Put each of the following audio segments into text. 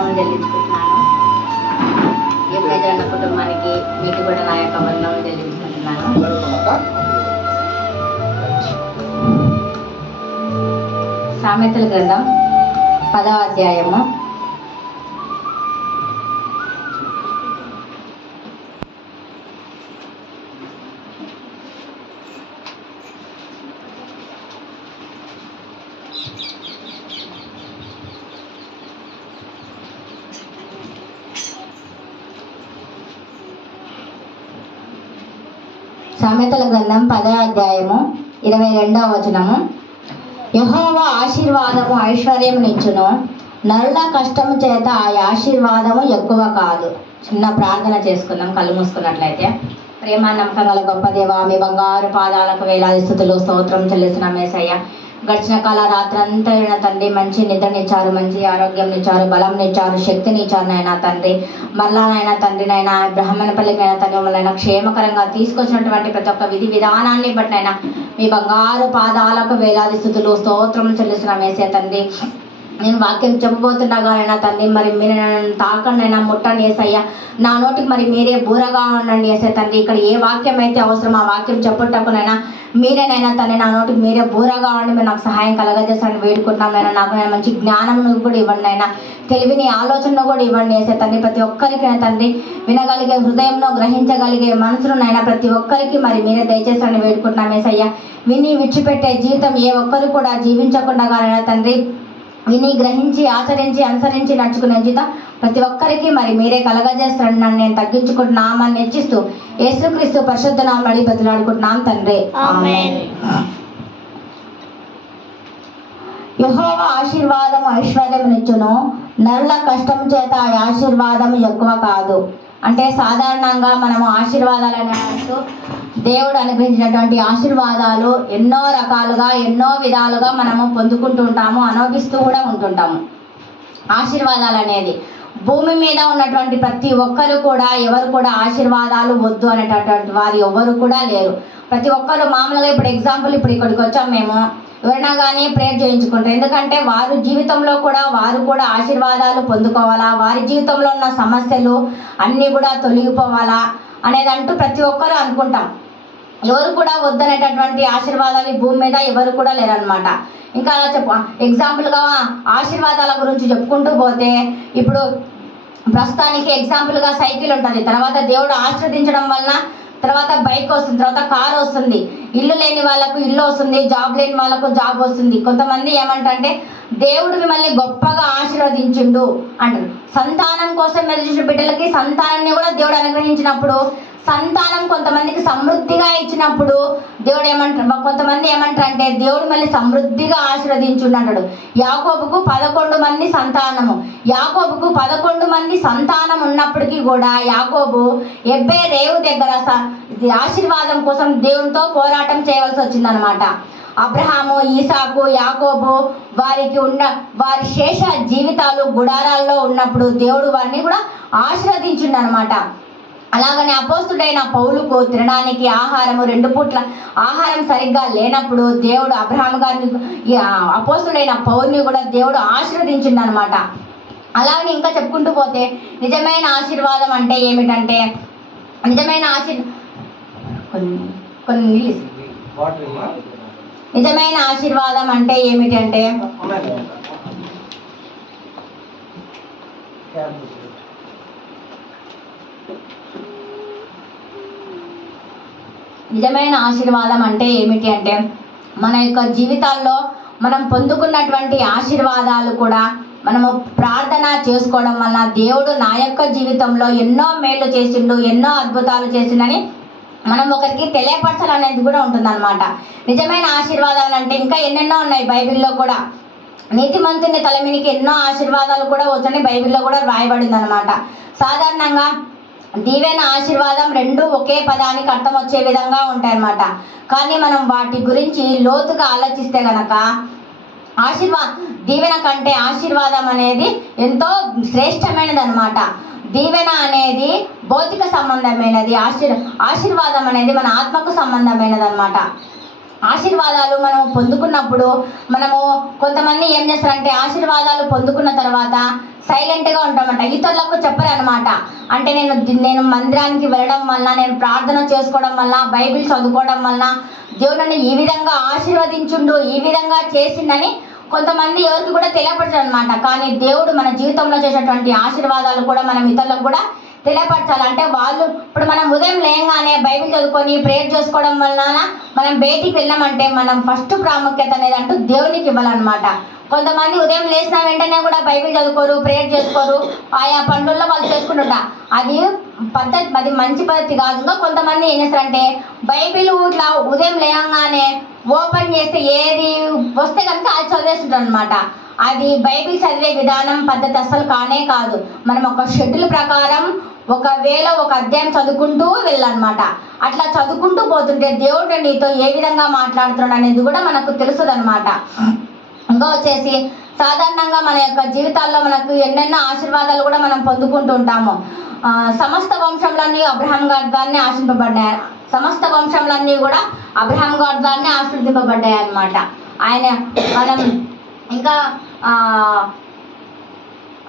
వందనం చెల్లించుకుంటున్నాను. ఎప్పుడైతే కుటుంబానికి మీకు కూడా నా యొక్క వందనం చెల్లించుకుంటున్నాను. సామెతల గ్రంథం 10వ అధ్యాయము సామెతల గ్రంథం 10వ అధ్యాయము 22వ వచనము. యెహోవా ఆశీర్వాదము ఐశ్వర్యమునిచ్చును, నరుల కష్టము చేత ఆ ఆశీర్వాదము ఎక్కువ కాదు. చిన్న ప్రార్థన చేసుకుందాం కళ్ళు మూసుకున్నట్లయితే. ప్రేమ నమ్మకం గల గొప్ప దేవా, మీ బంగారు పాదాలకు వేలాది స్థుతులు స్తోత్రం చెల్లిస్తున్నాం యేసయ్య. గడిచిన కాల రాత్రంతా తండ్రి మంచి నిద్రనిచ్చారు, మంచి ఆరోగ్యం ఇచ్చారు, బలం ఇచ్చారు, శక్తిని ఇచ్చారు నాయన తండ్రి. మళ్ళా నాయన తండ్రి నాయన బ్రహ్మణపల్లికి అయినా తండ్రి మమ్మల్ని క్షేమకరంగా తీసుకొచ్చినటువంటి ప్రతి ఒక్క విధి విధానాన్ని బట్టి నాయన మీ బంగారు పాదాలకు వేలాది స్థుతులు స్తోత్రం చెల్లిస్తున్నాం యేసయ్య తండ్రి. నేను వాక్యం చెప్పబోతుండగానైనా తండ్రి మరి మీరు నన్ను తాకండి అయినా ముట్టండి యేసయ్య. నా నోటికి మరి మీరే బూరగా ఉండండి యేసయ్య తండ్రి. ఇక్కడ ఏ వాక్యం అయితే అవసరం ఆ వాక్యం చెప్పుటకునైనా మీరేనైనా తండ్రి నా నోటికి మీరే బూరగా ఉండి మీరు నాకు సహాయం కలగజేస్తానని వేడుకుంటున్నాం నైనా. నాకు నేను మంచి జ్ఞానం కూడా ఇవ్వండి అయినా, తెలివిని ఆలోచనను కూడా ఇవ్వండి యేసయ్య తండ్రి. ప్రతి ఒక్కరికి తండ్రి వినగలిగే హృదయంలో గ్రహించగలిగే మనసునైనా ప్రతి ఒక్కరికి మరి మీరే దయచేస్తానని వేడుకుంటున్నాం యేసయ్య. విని విడిచిపెట్టే జీవితం ఏ ఒక్కరు కూడా జీవించకుండానైనా తండ్రి విని గ్రహించి ఆచరించి అనుసరించి నడుచుకునే జీవితం ప్రతి ఒక్కరికి మరి మీరే కలగజేస్తారని నన్ను నేను తగ్గించుకుంటున్నామని హెచ్చిస్తూ యేసుక్రీస్తు పరిశుద్ధ నామములో అడిగి బతిలాడుకుంటున్నాం తండ్రి, ఆమేన్. యెహోవా ఆశీర్వాదము ఐశ్వర్యమునిచ్చును, నరుల కష్టం చేత ఆ ఆశీర్వాదము ఎక్కువ కాదు. అంటే సాధారణంగా మనము ఆశీర్వాదాలని అంటూ దేవుడు అనుగ్రహించినటువంటి ఆశీర్వాదాలు ఎన్నో రకాలుగా ఎన్నో విధాలుగా మనము పొందుకుంటూ ఉంటాము, అనుభవిస్తూ కూడా ఉంటుంటాము. ఆశీర్వాదాలు అనేది భూమి మీద ఉన్నటువంటి ప్రతి ఒక్కరు కూడా ఎవరు కూడా ఆశీర్వాదాలు వద్దు అనేటటువంటి వారు ఎవరు కూడా లేరు. ప్రతి ఒక్కరు మామూలుగా ఇప్పుడు ఎగ్జాంపుల్ ఇప్పుడు ఇక్కడికి వచ్చాం మేము, ఎవరైనా కానీ ప్రేయర్ చేయించుకుంటారు. ఎందుకంటే వారి జీవితంలో కూడా వారు కూడా ఆశీర్వాదాలు పొందుకోవాలా, వారి జీవితంలో ఉన్న సమస్యలు అన్నీ కూడా తొలగిపోవాలా అనేది అంటూ ప్రతి ఒక్కరు అనుకుంటాం. ఎవరు కూడా వద్దనేటటువంటి ఆశీర్వాదాలు ఈ భూమి మీద ఎవరు కూడా లేరనమాట. ఇంకా అలా ఎగ్జాంపుల్గా ఆశీర్వాదాల గురించి చెప్పుకుంటూ పోతే ఇప్పుడు ప్రస్తుతానికి ఎగ్జాంపుల్గా సైకిల్ ఉంటుంది, తర్వాత దేవుడు ఆశీర్వదించడం వలన తర్వాత బైక్ వస్తుంది, తర్వాత కారు వస్తుంది, ఇల్లు లేని వాళ్ళకు ఇల్లు వస్తుంది, జాబ్ లేని వాళ్ళకు జాబ్ వస్తుంది. కొంతమంది ఏమంటే దేవుడు మిమ్మల్ని గొప్పగా ఆశీర్వదించిండు అంటారు. సంతానం కోసం ఎదురు బిడ్డలకి సంతానాన్ని కూడా దేవుడు అనుగ్రహించినప్పుడు, సంతానం కొంతమందికి సమృద్ధిగా ఇచ్చినప్పుడు దేవుడు ఏమంటారు, కొంతమంది ఏమంటారంటే దేవుడు మళ్ళీ సమృద్ధిగా ఆశీర్వదించుండు అంటాడు. యాకోబుకు 11 మంది సంతానము, యాకోబుకు 11 మంది సంతానం ఉన్నప్పటికీ కూడా యాకోబు రేవు దగ్గర ఆశీర్వాదం కోసం దేవునితో పోరాటం చేయవలసి వచ్చిందనమాట. అబ్రహాము, ఈసాకు, యాకోబు వారి శేష జీవితాలు గుడారాల్లో ఉన్నప్పుడు దేవుడు వారిని కూడా ఆశీర్వదించిండు అనమాట. అలాగనే అపోస్తుడైన పౌలుకు తినడానికి ఆహారము 2 పూట్ల ఆహారం సరిగ్గా లేనప్పుడు దేవుడు అబ్రహాము గారిని అపోస్తుడైన పౌలుని కూడా దేవుడు ఆశీర్వదించిండు అనమాట. అలాగని ఇంకా చెప్పుకుంటూ పోతే నిజమైన ఆశీర్వాదం అంటే ఏమిటంటే, నిజమైన నిజమైన ఆశీర్వాదం అంటే ఏమిటంటే నిజమైన ఆశీర్వాదం అంటే ఏమిటి అంటే మన యొక్క జీవితాల్లో మనం పొందుకున్నటువంటి ఆశీర్వాదాలు కూడా మనము ప్రార్థన చేసుకోవడం వల్ల దేవుడు నా యొక్క జీవితంలో ఎన్నో మేలు చేసిండు, ఎన్నో అద్భుతాలు చేసిండని మనం ఒకరికి తెలియపరచాలనేది కూడా ఉంటుందన్నమాట. నిజమైన ఆశీర్వాదాలు అంటే ఇంకా ఎన్నెన్నో ఉన్నాయి బైబిల్లో కూడా. నీతిమంతుని తలమినికి ఎన్నో ఆశీర్వాదాలు కూడా వచ్చని బైబిల్లో కూడా రాయబడింది అనమాట. సాధారణంగా దీవెన ఆశీర్వాదం 2 ఒకే పదానికి అర్థం వచ్చే విధంగా ఉంటాయన్నమాట. కానీ మనం వాటి గురించి లోతుగా ఆలోచిస్తే గనక దీవెన కంటే ఆశీర్వాదం అనేది ఎంతో శ్రేష్టమైనది అనమాట. దీవెన అనేది భౌతిక సంబంధమైనది, ఆశీర్వాదం అనేది మన ఆత్మకు సంబంధమైనది అనమాట. ఆశీర్వాదాలు మనం పొందుకున్నప్పుడు మనము కొంతమంది ఏం చేస్తారంటే ఆశీర్వాదాలు పొందుకున్న తర్వాత సైలెంట్గా ఉంటామంట, ఇతరులకు చెప్పరనమాట. అంటే నేను మందిరానికి వెళ్ళడం వల్ల, నేను ప్రార్థన చేసుకోవడం వల్ల, బైబిల్ చదువుకోవడం వల్ల దేవుడు ఈ విధంగా ఆశీర్వదించుండు, ఈ విధంగా చేసిందని కొంతమంది ఎవరికి కూడా తెలియపరచరు అనమాట. కానీ దేవుడు మన జీవితంలో చేసేటువంటి ఆశీర్వాదాలు కూడా మనం ఇతరులకు కూడా తెలియపరచాలి. అంటే వాళ్ళు ఇప్పుడు మనం ఉదయం లేయంగానే బైబిల్ చదువుకొని ప్రేయర్ చేసుకోవడం వలన మనం బయటికి వెళ్ళామంటే మనం ఫస్ట్ ప్రాముఖ్యత అనేది అంటూ దేవునికి ఇవ్వాలన్నమాట. కొంతమంది ఉదయం లేచిన వెంటనే కూడా బైబిల్ చదువుకోరు, ప్రేయర్ చేసుకోరు, ఆయా పనుల్లో వాళ్ళు చేసుకుంటుంట. అది మంచి పద్ధతి కాదు. ఇంకా కొంతమంది ఏం చేస్తారంటే బైబిల్ ఇట్లా ఉదయం లేయంగానే ఓపెన్ చేస్తే ఏది వస్తే కనుక అది చదివేస్తుంటారు అనమాట. అది బైబిల్ చదివే విధానం పద్ధతి అసలు కానే కాదు. మనం ఒక షెడ్యూల్ ప్రకారం ఒకవేళ ఒక అధ్యాయం చదువుకుంటూ వెళ్ళాలన్నమాట. అట్లా చదువుకుంటూ పోతుంటే దేవుడు నీతో ఏ విధంగా మాట్లాడుతున్నాడు అనేది కూడా మనకు తెలుస్తుంది అనమాట. ఇంకా వచ్చేసి సాధారణంగా మన యొక్క జీవితాల్లో మనకు ఎన్నెన్నో ఆశీర్వాదాలు కూడా మనం పొందుకుంటూ ఉంటాము. సమస్త వంశంలన్నీ అబ్రహాం గారి ద్వారానే ఆశీర్వదింపబడ్డాయి. సమస్త వంశంలన్నీ కూడా అబ్రహాం గారి ద్వారానే ఆశీర్వదింపబడ్డాయి అన్నమాట. ఆయన మనం ఇంకా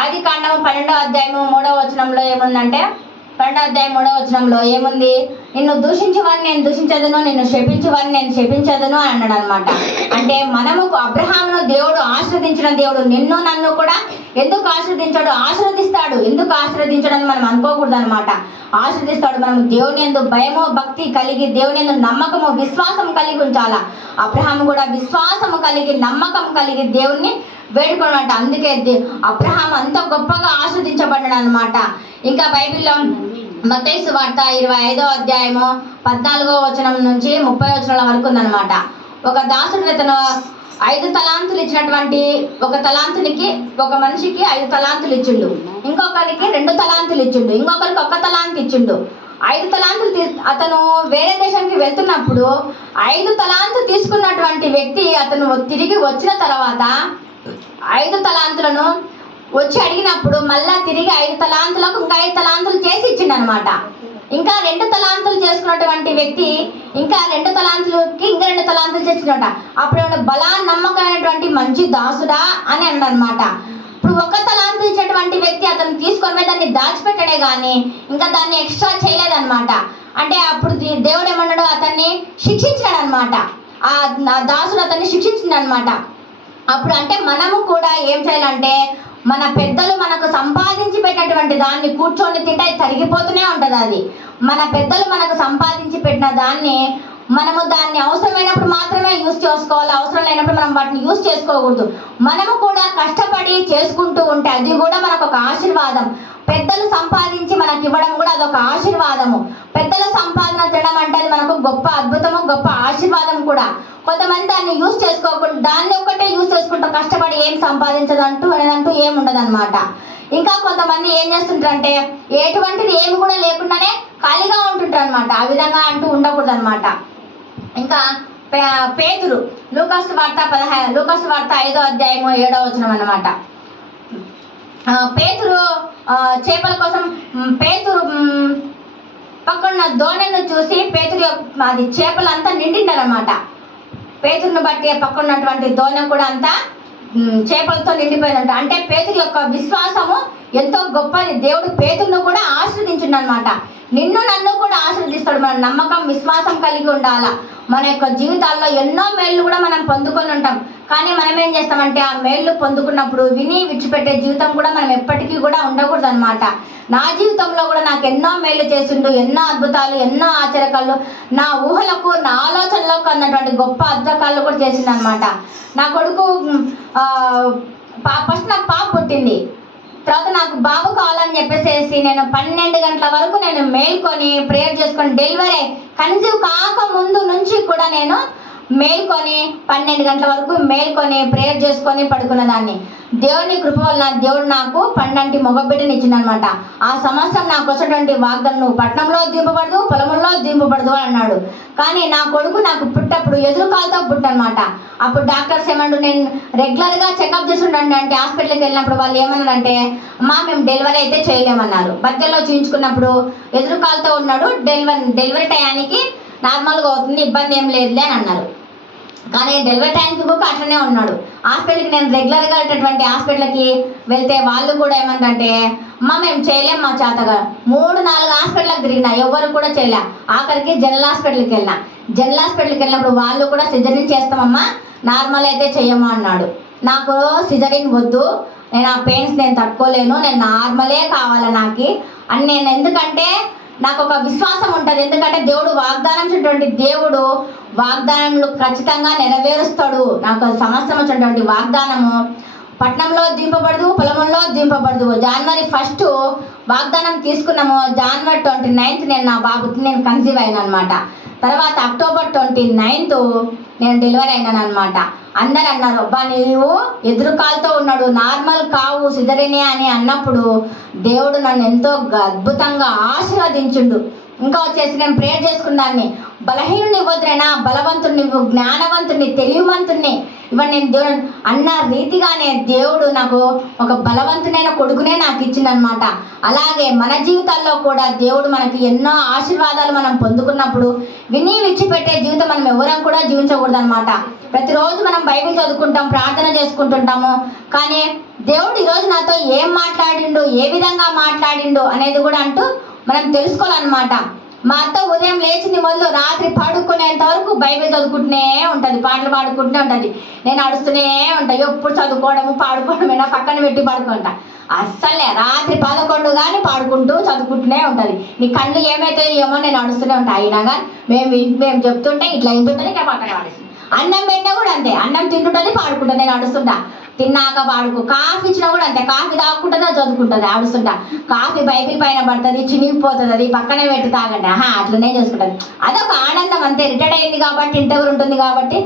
ఆదికాండం 12వ అధ్యాయము 3వ వచనంలో ఏముందంటే 12వ అధ్యాయం 3వ వచనంలో ఏముంది, నిన్ను దూషించేవాడిని నేను దూషించదును, నిన్ను శపించేవాడిని నేను శపించదును అని అన్నాడు అనమాట. అంటే మనము అబ్రహామును దేవుడు ఆశీర్వదించిన దేవుడు నిన్ను నన్ను కూడా ఎందుకు ఆశీర్వదించాడు, ఆశీర్వదిస్తాడు. ఎందుకు ఆశీర్వదించడం మనం అనుకోకూడదు అనమాట. ఆశీర్వదిస్తాడు. మనం దేవుని యందు భయము భక్తి కలిగి, దేవుని యందు నమ్మకము విశ్వాసం కలిగి ఉంచాలా. అబ్రహాము కూడా విశ్వాసము కలిగి నమ్మకం కలిగి దేవుణ్ణి వేడుకోనమాట. అందుకే అబ్రహాం అంత గొప్పగా ఆస్వాదించబడ్డాడు అనమాట. ఇంకా బైబిల్లో మత్తయి సువార్త 25వ అధ్యాయము 14వ వచనం నుంచి 30వ వచనాల వరకు ఉందన్నమాట. ఒక దాసుడు అతను 5 తలాంతులు ఇచ్చినటువంటి ఒక తలాంతునికి, ఒక మనిషికి 5 తలాంతులు ఇచ్చిండు, ఇంకొకరికి 2 తలాంతులు ఇచ్చిండు, ఇంకొకరికి 1 తలాంతు ఇచ్చిండు. 5 తలాంతులు అతను వేరే దేశానికి వెళ్తున్నప్పుడు 5 తలాంతు తీసుకున్నటువంటి వ్యక్తి అతను తిరిగి వచ్చిన తర్వాత 5 తలాంతులను వచ్చి అడిగినప్పుడు మళ్ళా తిరిగి 5 తలాంతులకు ఇంకా 5 తలాంతులు చేసి ఇచ్చిండు అనమాట. ఇంకా 2 తలాంతులు చేసుకున్నటువంటి వ్యక్తి ఇంకా 2 తలాంతులకి ఇంకా 2 తలాంతులు చేసినట. అప్పుడు బలా నమ్మకమైనటువంటి మంచి దాసుడా అని అన్నాడు అనమాట. ఇప్పుడు 1 తలాంతు ఇచ్చేటువంటి వ్యక్తి అతను తీసుకొని దాన్ని దాచిపెట్టాడే కానీ ఇంకా దాన్ని ఎక్స్ట్రా చేయలేదన్నమాట. అంటే అప్పుడు దేవుడు ఏమన్నాడు, అతన్ని శిక్షించాడు అనమాట. ఆ దాసుడు అతన్ని శిక్షించింది అనమాట. అప్పుడు అంటే మనము కూడా ఏం చేయాలంటే మన పెద్దలు మనకు సంపాదించి పెట్టినటువంటి దాన్ని కూర్చొని తింటే తరిగిపోతూనే ఉంటుంది. అది మన పెద్దలు మనకు సంపాదించి పెట్టిన దాన్ని మనము దాన్ని అవసరమైనప్పుడు మాత్రమే యూజ్ చేసుకోవాలి, అవసరం లేనప్పుడు మనం వాటిని యూజ్ చేసుకోకూడదు. మనము కూడా కష్టపడి చేసుకుంటూ ఉంటే అది కూడా మనకు ఒక ఆశీర్వాదం. పెద్దలు సంపాదించి మనకి ఇవ్వడం కూడా అదొక ఆశీర్వాదము. పెద్దల సంపాదన తినడం అంటే అది మనకు గొప్ప అద్భుతము, గొప్ప ఆశీర్వాదం కూడా. కొంతమంది దాన్ని యూజ్ చేసుకోకుండా దాన్ని ఒక్కటే యూజ్ చేసుకుంటూ కష్టపడి ఏం సంపాదించదంటూ అనేదంటూ ఏముండదు అనమాట. ఇంకా కొంతమంది ఏం చేస్తుంటారంటే ఎటువంటిది ఏమి కూడా లేకుండానే ఖాళీగా ఉంటుంటారు అనమాట. ఆ విధంగా అంటూ ఉండకూడదు అనమాట. ఇంకా పేతురు లూకాసు వార్త 5వ అధ్యాయము 7వ వచనం అన్నమాట. పేతురు చేపల కోసం పేతురు పక్కన దోణిని చూసి పేతురు అది చేపలంతా నిండిందనమాట. పేతురుని బట్టి పక్కన ఉన్నటువంటి దోణి కూడా అంతా చేపలతో నిండిపోయిందంట. అంటే పేతురు యొక్క విశ్వాసము ఎంతో గొప్పది. దేవుడు పేతురును కూడా ఆశీర్వదించిండు అనమాట. నిన్ను నన్ను కూడా ఆశీర్వదిస్తాడు. మన నమ్మకం విశ్వాసం కలిగి ఉండాలా. మన యొక్క జీవితాల్లో ఎన్నో మేళ్ళు కూడా మనం పొందుకొని ఉంటాం. కానీ మనం ఏం చేస్తామంటే ఆ మేళ్ళు పొందుకున్నప్పుడు విని విడిచిపెట్టే జీవితం కూడా మనం ఎప్పటికీ కూడా ఉండకూడదు అనమాట. నా జీవితంలో కూడా నాకు ఎన్నో మేళ్ళు చేసిండు, ఎన్నో అద్భుతాలు, ఎన్నో ఆశ్చర్యకాలు, నా ఊహలకు నా ఆలోచనలకు అన్నటువంటి గొప్ప అద్భుతాలు కూడా చేసిండు అనమాట. నా కొడుకు ఫస్ట్ నాకు పాప పుట్టింది. తర్వాత నాకు బాబు కావాలని చెప్పేసి నేను 12 గంటల వరకు నేను మేల్కొని ప్రేయర్ చేసుకొని డెలివరీ కన్సీవ్ కాక ముందు నుంచి కూడా నేను మేల్కొని 12 గంటల వరకు మేల్కొని ప్రేయర్ చేసుకొని పడుకున్నదాన్ని. దేవుని కృప వల్ల దేవుడు నాకు 12 మగబిడ్డని ఇచ్చిందనమాట. ఆ సంవత్సరం నాకు వచ్చినటువంటి వాగ్దానం, నువ్వు పట్టణంలో దింపబడదు, పొలంలో దింపబడదు అన్నాడు. కానీ నా కొడుకు నాకు పుట్టప్పుడు ఎదురు కాలుతో పుట్టనమాట. అప్పుడు డాక్టర్స్ ఏమంటారు, నేను రెగ్యులర్గా చెకప్ చేస్తుండండి అంటే హాస్పిటల్కి వెళ్ళినప్పుడు వాళ్ళు ఏమన్నారంటే మేము డెలివరీ అయితే చేయలేమన్నారు. బద్దెల్లో చూయించుకున్నప్పుడు ఎదురు కాలుతో ఉన్నాడు, డెలివరీ టయానికి నార్మల్గా అవుతుంది, ఇబ్బంది ఏం లేదులే అని అన్నారు. కానీ డెలివరీ టైంకి కూడా అట్లనే ఉన్నాడు. హాస్పిటల్కి నేను రెగ్యులర్గా వెళ్ళేటటువంటి హాస్పిటల్కి వెళ్తే వాళ్ళు కూడా ఏమంటే అమ్మ మేము చేయలేం మా చేతగా 3-4 హాస్పిటల్కి తిరిగినా ఎవరు కూడా చేయలే. ఆఖరికి జనరల్ హాస్పిటల్కి వెళ్ళినా. జనరల్ హాస్పిటల్కి వెళ్ళినప్పుడు వాళ్ళు కూడా సిజరీన్ చేస్తామమ్మా, నార్మల్ అయితే చెయ్యమా అన్నాడు. నాకు సిజరీన్ వద్దు, నేను ఆ పెయిన్స్ నేను తట్టుకోలేను, నేను నార్మలే కావాలి నాకు అని నేను. ఎందుకంటే నాకు ఒక విశ్వాసం ఉంటుంది. ఎందుకంటే దేవుడు వాగ్దానం చేసినటువంటి దేవుడు వాగ్దానంలో ఖచ్చితంగా నెరవేరుస్తాడు. నాకు సంవత్సరం వచ్చినటువంటి వాగ్దానము పట్నంలో దింపబడదు, పొలంలో దింపబడదు. జనవరి 1 వాగ్దానం తీసుకున్నాము. జనవరి 29 నేను నా బాబుకి నేను కన్సీవ్ అయినా అనమాట. తర్వాత అక్టోబర్ 29 నేను డెలివరీ అయినాను అనమాట. అందరు అన్నారు అబ్బా నీవు ఎదురుకాలతో ఉన్నాడు, నార్మల్ కావు సిజరీనే అని అన్నప్పుడు దేవుడు నన్ను ఎంతో అద్భుతంగా ఆశీర్వదించుండు. ఇంకా వచ్చేసి నేను ప్రేయర్ చేసుకున్నాన్ని, బలహీనుని ఇవ్వద్దురైనా బలవంతుడిని, జ్ఞానవంతుడిని, తెలివివంతుడిని ఇవన్నీ నేను దేవుడు అన్న రీతిగానే దేవుడు నాకు ఒక బలవంతునైన కొడుకునే నాకు ఇచ్చిందనమాట. అలాగే మన జీవితాల్లో కూడా దేవుడు మనకి ఎన్నో ఆశీర్వాదాలు మనం పొందుకున్నప్పుడు విని విడిచిపెట్టే జీవితం మనం ఎవరం కూడా జీవించకూడదు అనమాట. ప్రతిరోజు మనం బైబిల్ చదువుకుంటాం, ప్రార్థన చేసుకుంటుంటాము, కానీ దేవుడు ఈరోజు నాతో ఏం మాట్లాడిండు, ఏ విధంగా మాట్లాడిండు అనేది కూడా అంటూ మనం తెలుసుకోవాలన్నమాట. మా అత్త ఉదయం లేచింది మొదలు రాత్రి పడుకునేంత వరకు బైబిల్ చదువుకుంటూనే ఉంటుంది, పాటలు పాడుకుంటూనే ఉంటుంది. నేను అడుస్తూనే ఉంటా, ఎప్పుడు చదువుకోవడము పాడుకోవడమేనా పక్కన పెట్టి పడుకుంటా. అస్సలే రాత్రి 11 కానీ పాడుకుంటూ చదువుకుంటూనే ఉంటుంది. నీ కళ్ళు ఏమవుతాయో ఏమో నేను అడుస్తూనే ఉంటా. అయినా కానీ మేము చెప్తుంటే ఇట్లా ఇంటుంటుంది, ఇక్కడ పక్కనే పడేస్తుంది. అన్నం పెట్టినా కూడా అంతే, అన్నం తింటుంటుంది పాడుకుంటా, నేను అడుస్తుంటా. తిన్నాక పాడుకో, కాఫీ ఇచ్చినా కూడా అంతే, కాఫీ తాగుకుంటుందా చదువుకుంటుంది, ఆడుస్తుంటా. కాఫీ బైబిల్ పైన పడుతుంది, చినిగిపోతుంది, అది పక్కనే పెట్టి తాగండి, అట్లనే చేసుకుంటుంది. అదొక ఆనందం అంతే. రిటైర్డ్ అయింది కాబట్టి ఇంటర్ ఉంటుంది కాబట్టి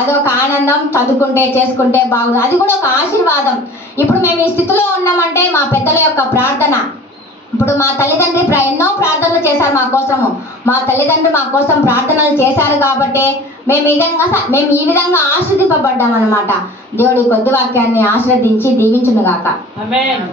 అదొక ఆనందం. చదువుకుంటే చేసుకుంటే బాగుంది, అది కూడా ఒక ఆశీర్వాదం. ఇప్పుడు మేము ఈ స్థితిలో ఉన్నామంటే మా పెద్దల యొక్క ప్రార్థన. ఇప్పుడు మా తల్లిదండ్రి ఎన్నో ప్రార్థనలు చేశారు మా కోసము. మా తల్లిదండ్రులు మా కోసం ప్రార్థనలు చేశారు కాబట్టి మేము ఈ విధంగా ఆశీర్వదింపబడ్డాం అనమాట. దేవుడి కొద్ది వాక్యాన్ని ఆశీర్వదించి దీవించును గాక. ఆమేన్.